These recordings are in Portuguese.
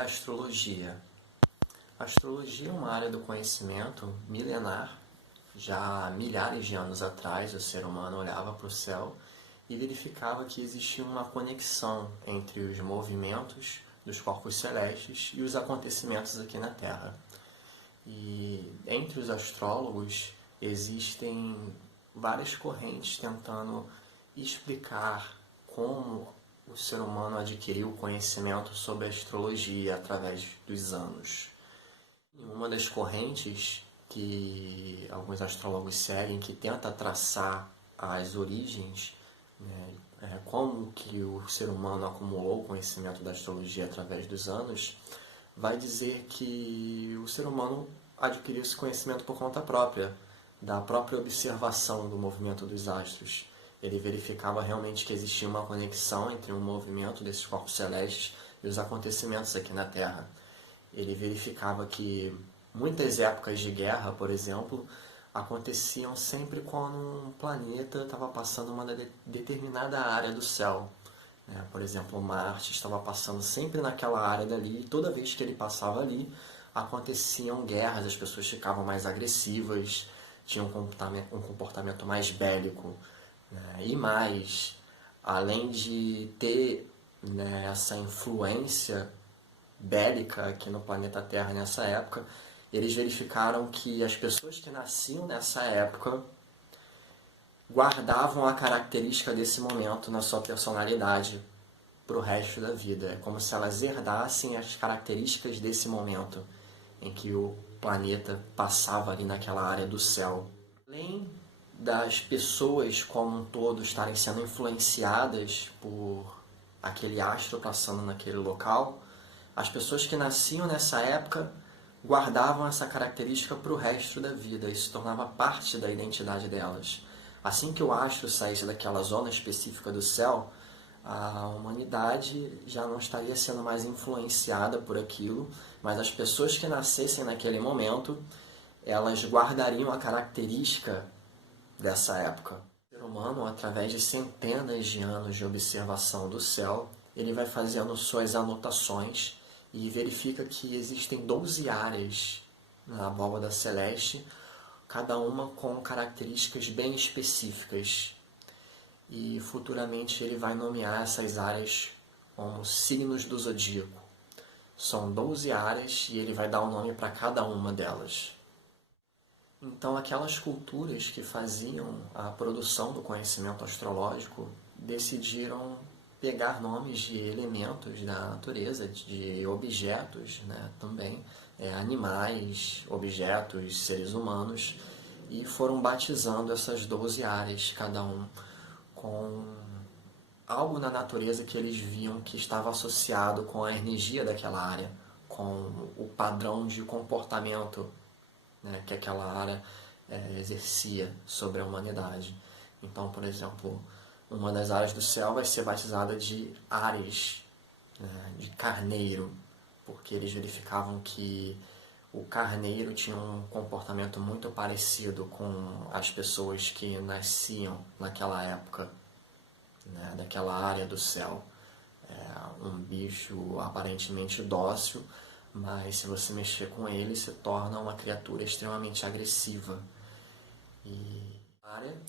a astrologia? A astrologia é uma área do conhecimento milenar. Já há milhares de anos atrás, o ser humano olhava para o céu e verificava que existia uma conexão entre os movimentos dos corpos celestes e os acontecimentos aqui na Terra. E entre os astrólogos existem várias correntes tentando explicar como o ser humano adquiriu conhecimento sobre a astrologia através dos anos. Uma das correntes que alguns astrólogos seguem, que tenta traçar as origens, como que o ser humano acumulou o conhecimento da astrologia através dos anos, vai dizer que o ser humano adquiriu esse conhecimento por conta própria, da própria observação do movimento dos astros. Ele verificava realmente que existia uma conexão entre o movimento desses corpos celestes e os acontecimentos aqui na Terra. Ele verificava que muitas épocas de guerra, por exemplo, aconteciam sempre quando um planeta estava passando uma determinada área do céu. Por exemplo, Marte estava passando sempre naquela área dali, e toda vez que ele passava ali, aconteciam guerras, as pessoas ficavam mais agressivas, tinham um comportamento mais bélico. E mais, além de ter essa influência bélica aqui no planeta Terra nessa época, eles verificaram que as pessoas que nasciam nessa época guardavam a característica desse momento na sua personalidade para o resto da vida. É como se elas herdassem as características desse momento em que o planeta passava ali naquela área do céu. Além das pessoas como um todo estarem sendo influenciadas por aquele astro passando naquele local, as pessoas que nasciam nessa época guardavam essa característica para o resto da vida, isso se tornava parte da identidade delas. Assim que o astro saísse daquela zona específica do céu, a humanidade já não estaria sendo mais influenciada por aquilo, mas as pessoas que nascessem naquele momento, elas guardariam a característica dessa época. O ser humano, através de centenas de anos de observação do céu, ele vai fazendo suas anotações e verifica que existem 12 áreas na abóbada celeste, cada uma com características bem específicas. E futuramente ele vai nomear essas áreas como signos do zodíaco. São 12 áreas e ele vai dar um nome para cada uma delas. Então, aquelas culturas que faziam a produção do conhecimento astrológico decidiram pegar nomes de elementos da natureza, de objetos, também, animais, objetos, seres humanos, e foram batizando essas 12 áreas, cada um com algo na natureza que eles viam que estava associado com a energia daquela área, com o padrão de comportamento que aquela área exercia sobre a humanidade. Então, por exemplo, uma das áreas do céu vai ser batizada de Áries, de carneiro, porque eles verificavam que o carneiro tinha um comportamento muito parecido com as pessoas que nasciam naquela época, daquela área do céu. Um bicho aparentemente dócil, mas se você mexer com ele, se torna uma criatura extremamente agressiva. E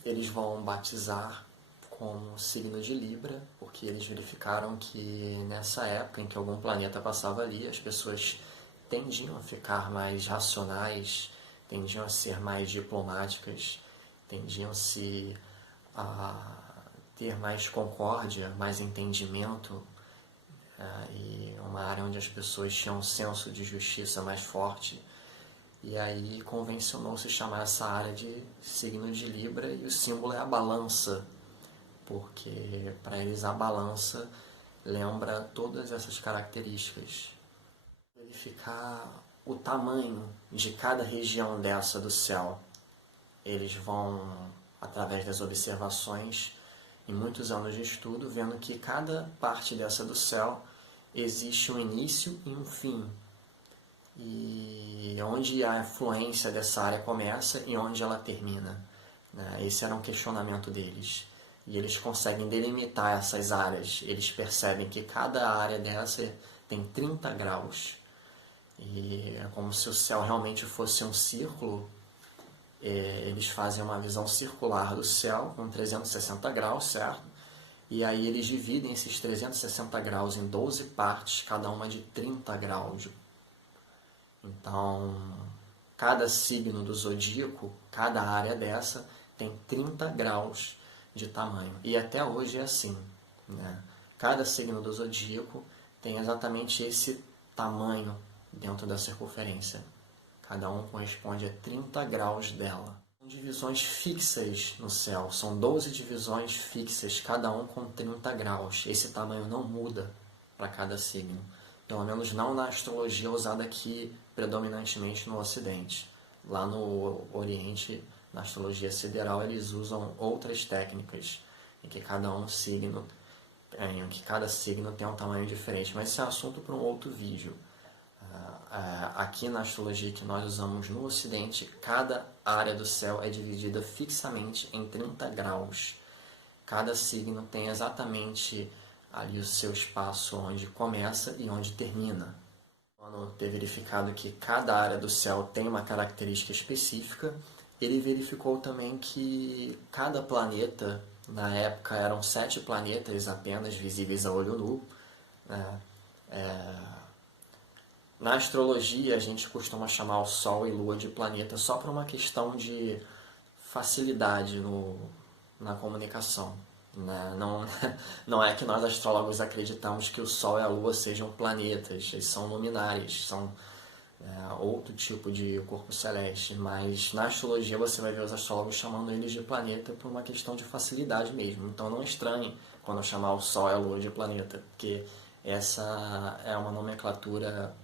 eles vão batizar como signo de Libra, porque eles verificaram que nessa época em que algum planeta passava ali, as pessoas tendiam a ficar mais racionais, tendiam a ser mais diplomáticas, tendiam-se a ter mais concórdia, mais entendimento, e uma área onde as pessoas tinham um senso de justiça mais forte. E aí convencionou-se chamar essa área de signo de Libra, e o símbolo é a balança, porque para eles a balança lembra todas essas características. Verificar o tamanho de cada região dessa do céu. Eles vão, através das observações e muitos anos de estudo, vendo que cada parte dessa do céu existe um início e um fim. E onde a influência dessa área começa e onde ela termina. Esse era um questionamento deles. E eles conseguem delimitar essas áreas. Eles percebem que cada área dessa tem 30 graus. E é como se o céu realmente fosse um círculo. Eles fazem uma visão circular do céu com 360 graus, certo? E aí eles dividem esses 360 graus em 12 partes, cada uma de 30 graus. Então, cada signo do zodíaco, cada área dessa, tem 30 graus de tamanho. E até hoje é assim, né? Cada signo do zodíaco tem exatamente esse tamanho dentro da circunferência. Cada um corresponde a 30 graus dela. São divisões fixas no céu, são 12 divisões fixas, cada um com 30 graus. Esse tamanho não muda para cada signo. Pelo menos não na astrologia usada aqui predominantemente no Ocidente. Lá no Oriente, na astrologia sideral, eles usam outras técnicas em que cada signo tem um tamanho diferente. Mas esse é assunto para um outro vídeo. Aqui na astrologia que nós usamos no Ocidente, cada área do céu é dividida fixamente em 30 graus. Cada signo tem exatamente ali o seu espaço onde começa e onde termina. Quando ter verificado que cada área do céu tem uma característica específica, ele verificou também que cada planeta, na época eram 7 planetas apenas visíveis a olho nu, né? Na astrologia, a gente costuma chamar o Sol e Lua de planeta só por uma questão de facilidade na comunicação. Né? Não é que nós astrólogos acreditamos que o Sol e a Lua sejam planetas, eles são luminares, são outro tipo de corpo celeste, mas na astrologia você vai ver os astrólogos chamando eles de planeta por uma questão de facilidade mesmo. Então não estranhe quando eu chamar o Sol e a Lua de planeta, porque essa é uma nomenclatura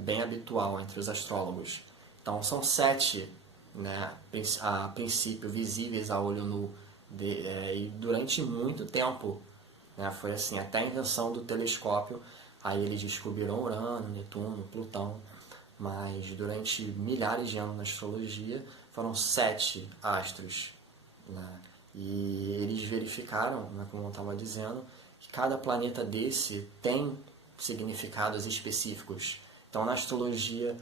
bem habitual entre os astrólogos. Então são 7, né, a princípio visíveis a olho nu, e durante muito tempo, né, foi assim, até a invenção do telescópio, aí eles descobriram Urano, Netuno, Plutão, mas durante milhares de anos na astrologia foram 7 astros, né, e eles verificaram, né, como eu estava dizendo, que cada planeta desse tem significados específicos. Então, na astrologia,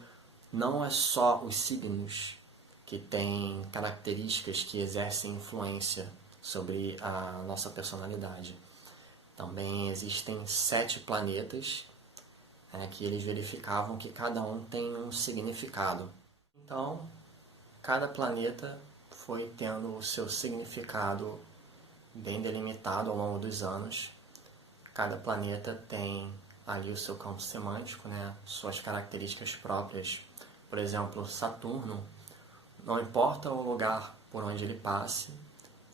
não é só os signos que têm características que exercem influência sobre a nossa personalidade. Também existem 7 planetas que eles verificavam que cada um tem um significado. Então, cada planeta foi tendo o seu significado bem delimitado ao longo dos anos. Cada planeta tem ali o seu campo semântico, né? Suas características próprias. Por exemplo, Saturno, não importa o lugar por onde ele passe,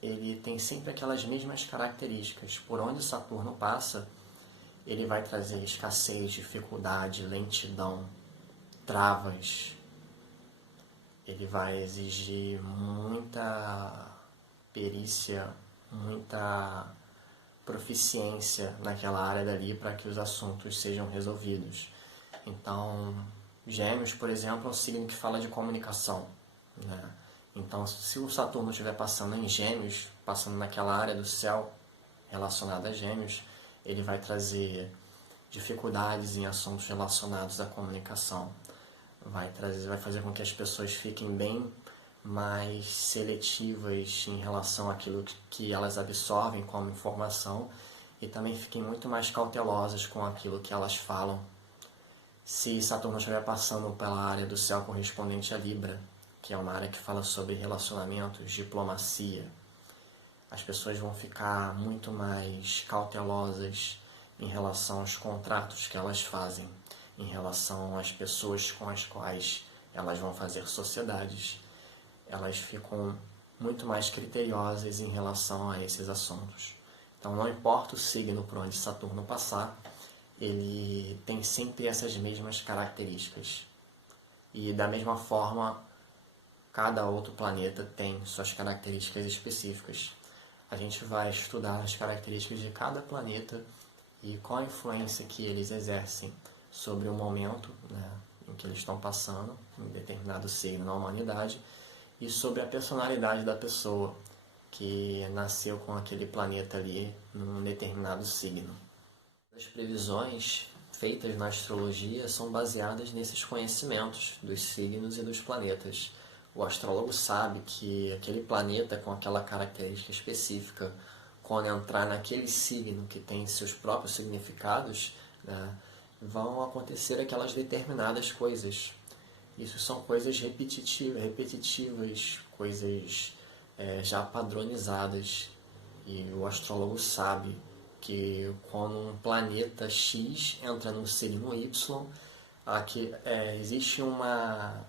ele tem sempre aquelas mesmas características. Por onde Saturno passa, ele vai trazer escassez, dificuldade, lentidão, travas. Ele vai exigir muita perícia, muita proficiência naquela área dali para que os assuntos sejam resolvidos. Então, Gêmeos, por exemplo, é um signo que fala de comunicação, né? Então, se o Saturno estiver passando em Gêmeos, passando naquela área do céu relacionada a Gêmeos, ele vai trazer dificuldades em assuntos relacionados à comunicação. Vai fazer com que as pessoas fiquem bem mais seletivas em relação àquilo que elas absorvem como informação e também fiquem muito mais cautelosas com aquilo que elas falam. Se Saturno estiver passando pela área do céu correspondente a Libra, que é uma área que fala sobre relacionamentos, diplomacia, as pessoas vão ficar muito mais cautelosas em relação aos contratos que elas fazem, em relação às pessoas com as quais elas vão fazer sociedades. Elas ficam muito mais criteriosas em relação a esses assuntos. Então, não importa o signo por onde Saturno passar, ele tem sempre essas mesmas características. E, da mesma forma, cada outro planeta tem suas características específicas. A gente vai estudar as características de cada planeta e qual a influência que eles exercem sobre o momento, né, em que eles estão passando, em determinado signo na humanidade, e sobre a personalidade da pessoa que nasceu com aquele planeta ali num determinado signo. As previsões feitas na astrologia são baseadas nesses conhecimentos dos signos e dos planetas. O astrólogo sabe que aquele planeta com aquela característica específica, quando entrar naquele signo que tem seus próprios significados, né, vão acontecer aquelas determinadas coisas. Isso são coisas repetitivas, coisas já padronizadas. E o astrólogo sabe que quando um planeta X entra no signo Y, aqui, existe uma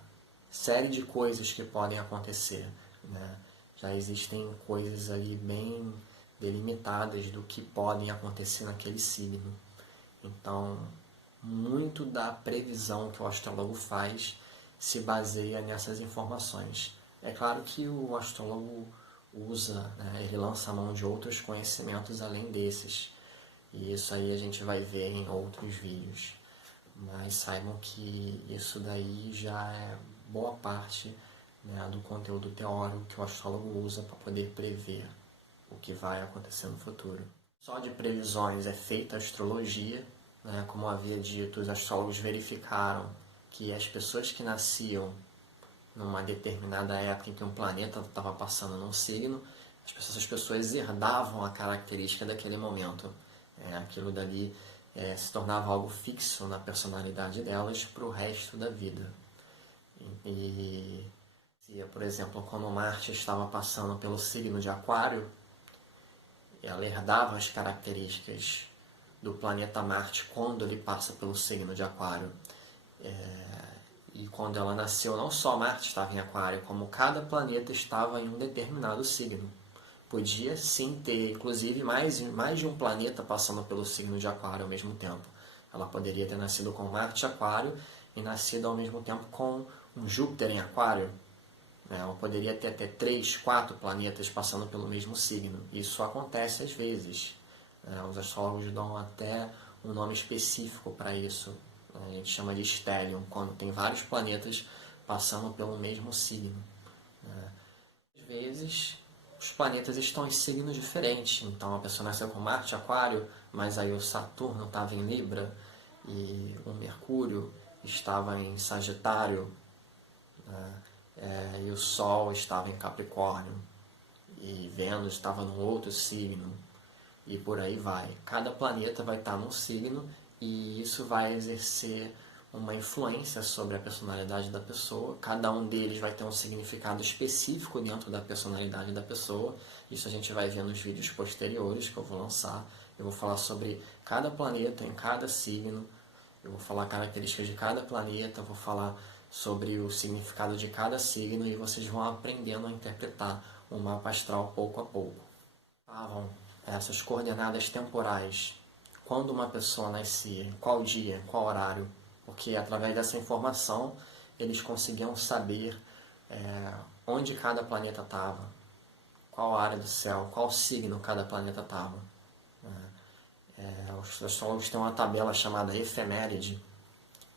série de coisas que podem acontecer, né? Já existem coisas ali bem delimitadas do que podem acontecer naquele signo. Então, muito da previsão que o astrólogo faz se baseia nessas informações. É claro que o astrólogo usa, né, ele lança a mão de outros conhecimentos além desses. E isso aí a gente vai ver em outros vídeos. Mas saibam que isso daí já é boa parte, né, do conteúdo teórico que o astrólogo usa para poder prever o que vai acontecer no futuro. Só de previsões é feita a astrologia, né? Como havia dito, os astrólogos verificaram que as pessoas que nasciam numa determinada época em que um planeta estava passando num signo, essas pessoas herdavam a característica daquele momento. Aquilo dali se tornava algo fixo na personalidade delas para o resto da vida. E, por exemplo, quando Marte estava passando pelo signo de Aquário, ela herdava as características do planeta Marte quando ele passa pelo signo de Aquário. E quando ela nasceu, não só Marte estava em Aquário, como cada planeta estava em um determinado signo. Podia sim ter, inclusive, mais de um planeta passando pelo signo de Aquário ao mesmo tempo. Ela poderia ter nascido com Marte em Aquário e nascido ao mesmo tempo com um Júpiter em Aquário. Ela poderia ter até 3, 4 planetas passando pelo mesmo signo. Isso acontece às vezes. Os astrólogos dão até um nome específico para isso. A gente chama de stellium, quando tem vários planetas passando pelo mesmo signo. Às vezes, os planetas estão em signos diferentes. Então, a pessoa nasceu com Marte, Aquário, mas aí o Saturno estava em Libra e o Mercúrio estava em Sagitário, né? E o Sol estava em Capricórnio e Vênus estava num outro signo e por aí vai. Cada planeta vai estar num signo e isso vai exercer uma influência sobre a personalidade da pessoa. Cada um deles vai ter um significado específico dentro da personalidade da pessoa. Isso a gente vai ver nos vídeos posteriores que eu vou lançar. Eu vou falar sobre cada planeta em cada signo. Eu vou falar características de cada planeta, vou falar sobre o significado de cada signo e vocês vão aprendendo a interpretar o mapa astral pouco a pouco. Essas coordenadas temporais, quando uma pessoa nascia, em qual dia, em qual horário, porque através dessa informação eles conseguiam saber onde cada planeta estava, qual área do céu, qual signo cada planeta estava. Os astrólogos têm uma tabela chamada efeméride,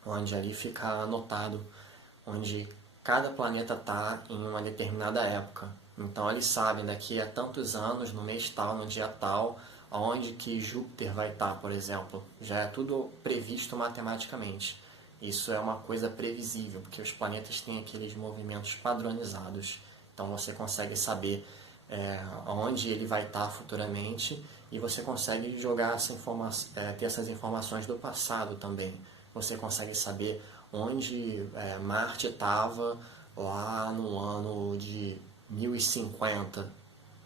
onde ali fica anotado onde cada planeta está em uma determinada época. Então eles sabem daqui a tantos anos, no mês tal, no dia tal, aonde que Júpiter vai estar, por exemplo. Já é tudo previsto matematicamente. Isso é uma coisa previsível, porque os planetas têm aqueles movimentos padronizados. Então você consegue saber aonde ele vai estar futuramente e você consegue jogar ter essas informações do passado também. Você consegue saber onde Marte estava lá no ano de 1050,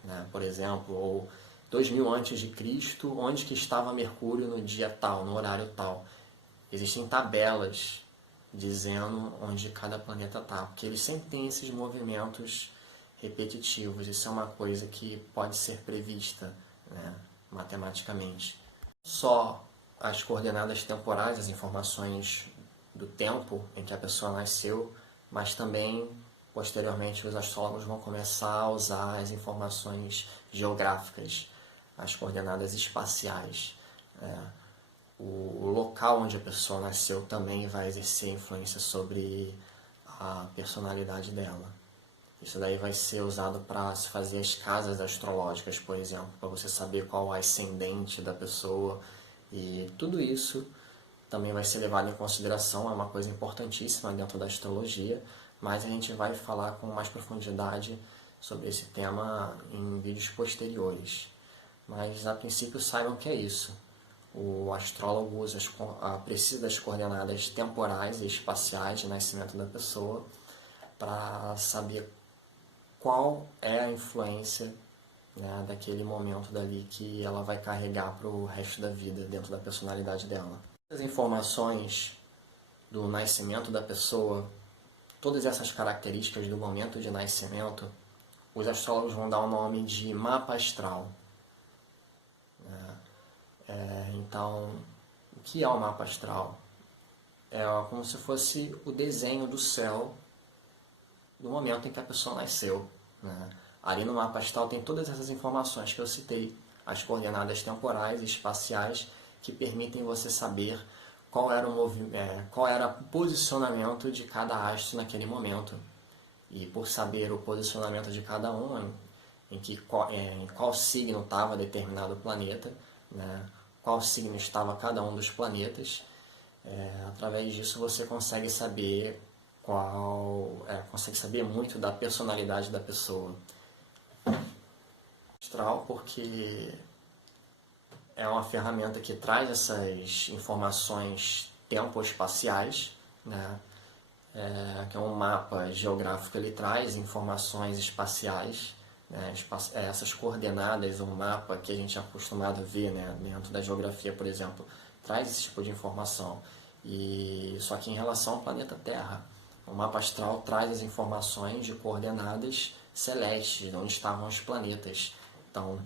né, por exemplo, ou 2000 antes de Cristo, onde que estava Mercúrio no dia tal, no horário tal. Existem tabelas dizendo onde cada planeta está, porque eles sempre têm esses movimentos repetitivos. Isso é uma coisa que pode ser prevista, né, matematicamente. Só as coordenadas temporais, as informações do tempo em que a pessoa nasceu, mas também, posteriormente, os astrólogos vão começar a usar as informações geográficas, as coordenadas espaciais. O local onde a pessoa nasceu também vai exercer influência sobre a personalidade dela. Isso daí vai ser usado para se fazer as casas astrológicas, por exemplo, para você saber qual é o ascendente da pessoa. E tudo isso também vai ser levado em consideração, é uma coisa importantíssima dentro da astrologia, mas a gente vai falar com mais profundidade sobre esse tema em vídeos posteriores. Mas a princípio saibam que é isso. O astrólogo precisa das coordenadas temporais e espaciais de nascimento da pessoa para saber qual é a influência, né, daquele momento dali que ela vai carregar para o resto da vida dentro da personalidade dela. As informações do nascimento da pessoa, todas essas características do momento de nascimento, os astrólogos vão dar o nome de mapa astral. Então, o que é o mapa astral? É como se fosse o desenho do céu do momento em que a pessoa nasceu, né? Ali no mapa astral tem todas essas informações que eu citei, as coordenadas temporais e espaciais que permitem você saber qual era o posicionamento de cada astro naquele momento. E por saber o posicionamento de cada um, em qual signo estava determinado planeta, né? Qual signo estava cada um dos planetas, através disso você consegue saber muito da personalidade da pessoa. Astral, porque é uma ferramenta que traz essas informações tempo-espaciais, né? Que é um mapa geográfico, ele traz informações espaciais, né? Essas coordenadas, um mapa que a gente é acostumado a ver, né, dentro da geografia, por exemplo, traz esse tipo de informação. Só que em relação ao planeta Terra, o mapa astral traz as informações de coordenadas celestes, onde estavam os planetas. Então,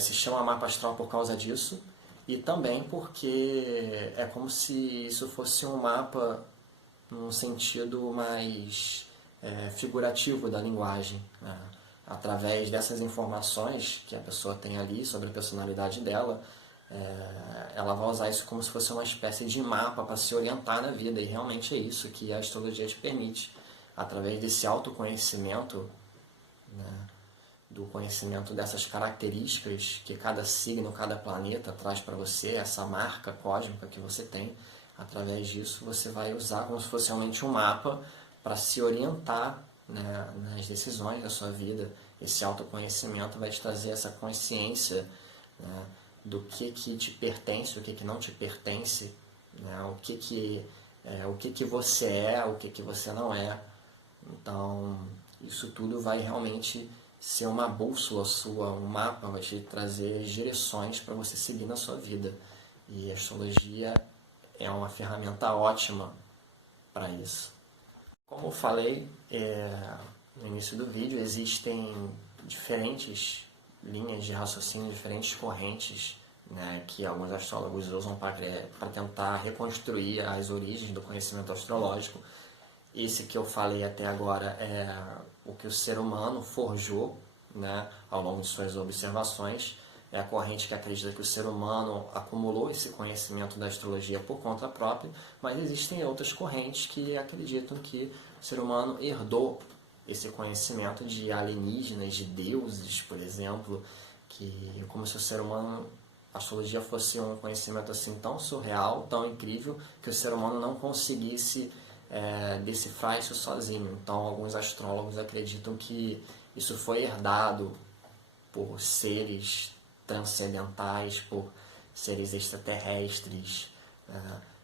se chama mapa astral por causa disso, e também porque é como se isso fosse um mapa num sentido mais figurativo da linguagem, né? Através dessas informações que a pessoa tem ali sobre a personalidade dela, ela vai usar isso como se fosse uma espécie de mapa para se orientar na vida, e realmente é isso que a astrologia te permite, através desse autoconhecimento, né, do conhecimento dessas características que cada signo, cada planeta traz para você, essa marca cósmica que você tem. Através disso você vai usar como se fosse realmente um mapa para se orientar, né, nas decisões da sua vida. Esse autoconhecimento vai te trazer essa consciência, né, do que te pertence, o que não te pertence, né, o que você é, o que você não é. Então, isso tudo vai realmente ser uma bússola sua, um mapa, vai te trazer direções para você seguir na sua vida. E a astrologia é uma ferramenta ótima para isso. Como eu falei no início do vídeo, existem diferentes linhas de raciocínio, diferentes correntes, né, que alguns astrólogos usam para tentar reconstruir as origens do conhecimento astrológico. Esse que eu falei até agora é o que o ser humano forjou, né, ao longo de suas observações. É a corrente que acredita que o ser humano acumulou esse conhecimento da astrologia por conta própria, mas existem outras correntes que acreditam que o ser humano herdou esse conhecimento de alienígenas, de deuses, por exemplo, que como se o ser humano, a astrologia fosse um conhecimento assim tão surreal, tão incrível, que o ser humano não conseguisse decifrar isso sozinho. Então, alguns astrólogos acreditam que isso foi herdado por seres transcendentais, por seres extraterrestres.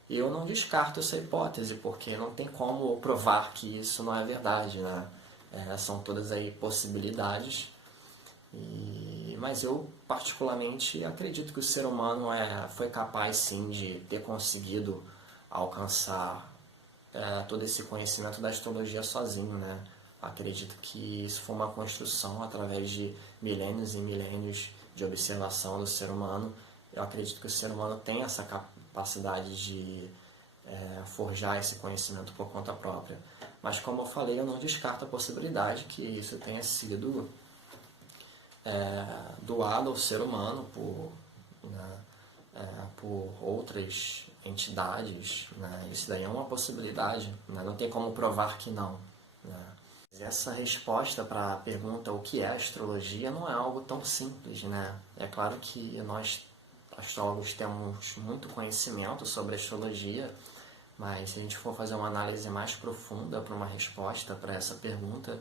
Eu não descarto essa hipótese, porque não tem como provar que isso não é verdade, né? São todas aí possibilidades, mas eu particularmente acredito que o ser humano foi capaz sim de ter conseguido alcançar todo esse conhecimento da astrologia sozinho, né? Acredito que isso foi uma construção através de milênios e milênios de observação do ser humano. Eu acredito que o ser humano tem essa capacidade de forjar esse conhecimento por conta própria. Mas, como eu falei, eu não descarto a possibilidade que isso tenha sido doado ao ser humano por outras entidades, né? Isso daí é uma possibilidade, né? Não tem como provar que não, né? Essa resposta para a pergunta o que é astrologia não é algo tão simples, né? É claro que nós, astrólogos temos muito conhecimento sobre astrologia, mas se a gente for fazer uma análise mais profunda para uma resposta para essa pergunta,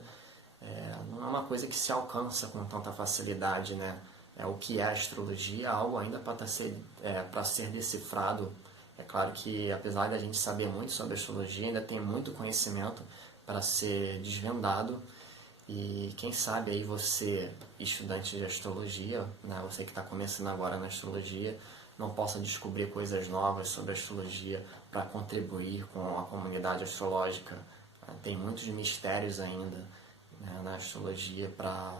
não é uma coisa que se alcança com tanta facilidade, né? O que é astrologia, algo ainda para ser decifrado. É claro que, apesar da gente saber muito sobre astrologia, ainda tem muito conhecimento para ser desvendado. E quem sabe aí você, estudante de astrologia, né, você que está começando agora na astrologia, não possa descobrir coisas novas sobre astrologia para contribuir com a comunidade astrológica. Tem muitos mistérios ainda, né, na astrologia para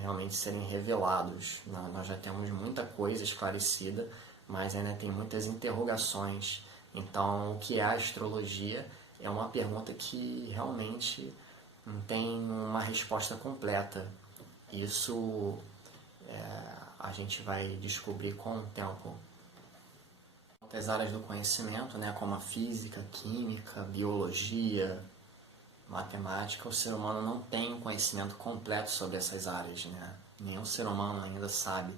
realmente serem revelados. Nós já temos muita coisa esclarecida, mas ainda tem muitas interrogações. Então, o que é a astrologia é uma pergunta que realmente não tem uma resposta completa. Isso a gente vai descobrir com o tempo. As áreas do conhecimento, né, como a física, química, biologia, matemática, o ser humano não tem um conhecimento completo sobre essas áreas, né? Nenhum ser humano ainda sabe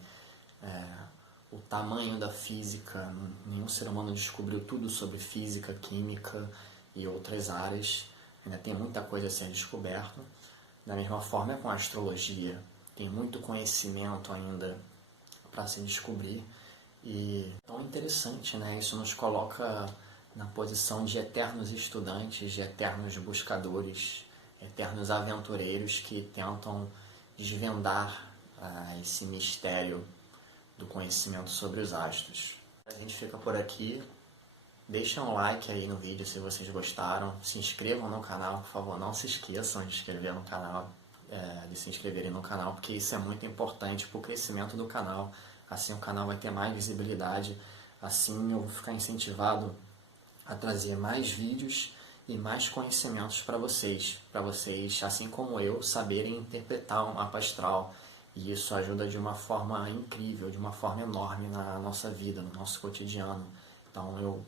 o tamanho da física, nenhum ser humano descobriu tudo sobre física, química e outras áreas. Ainda tem muita coisa a ser descoberta. Da mesma forma é com a astrologia, tem muito conhecimento ainda para se descobrir. E é tão interessante, né? Isso nos coloca na posição de eternos estudantes, de eternos buscadores, eternos aventureiros que tentam desvendar esse mistério do conhecimento sobre os astros. A gente fica por aqui. Deixem um like aí no vídeo se vocês gostaram. Se inscrevam no canal, por favor. Não se esqueçam de inscrever no canal, de se inscreverem no canal, porque isso é muito importante para o crescimento do canal. Assim o canal vai ter mais visibilidade. Assim eu vou ficar incentivado a trazer mais vídeos e mais conhecimentos para vocês, assim como eu, saberem interpretar um mapa astral. E isso ajuda de uma forma incrível, de uma forma enorme na nossa vida, no nosso cotidiano. Então eu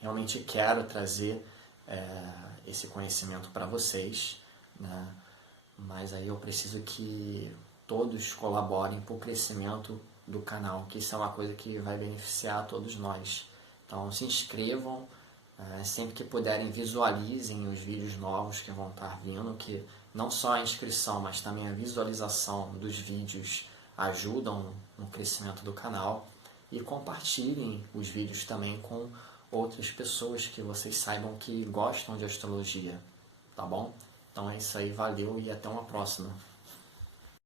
realmente quero trazer esse conhecimento para vocês, né? Mas aí eu preciso que todos colaborem para o crescimento do canal, que isso é uma coisa que vai beneficiar todos nós. Então se inscrevam, sempre que puderem visualizem os vídeos novos que vão estar vindo, que não só a inscrição, mas também a visualização dos vídeos ajudam no crescimento do canal. E compartilhem os vídeos também com outras pessoas que vocês saibam que gostam de astrologia, tá bom? Então é isso aí, valeu e até uma próxima.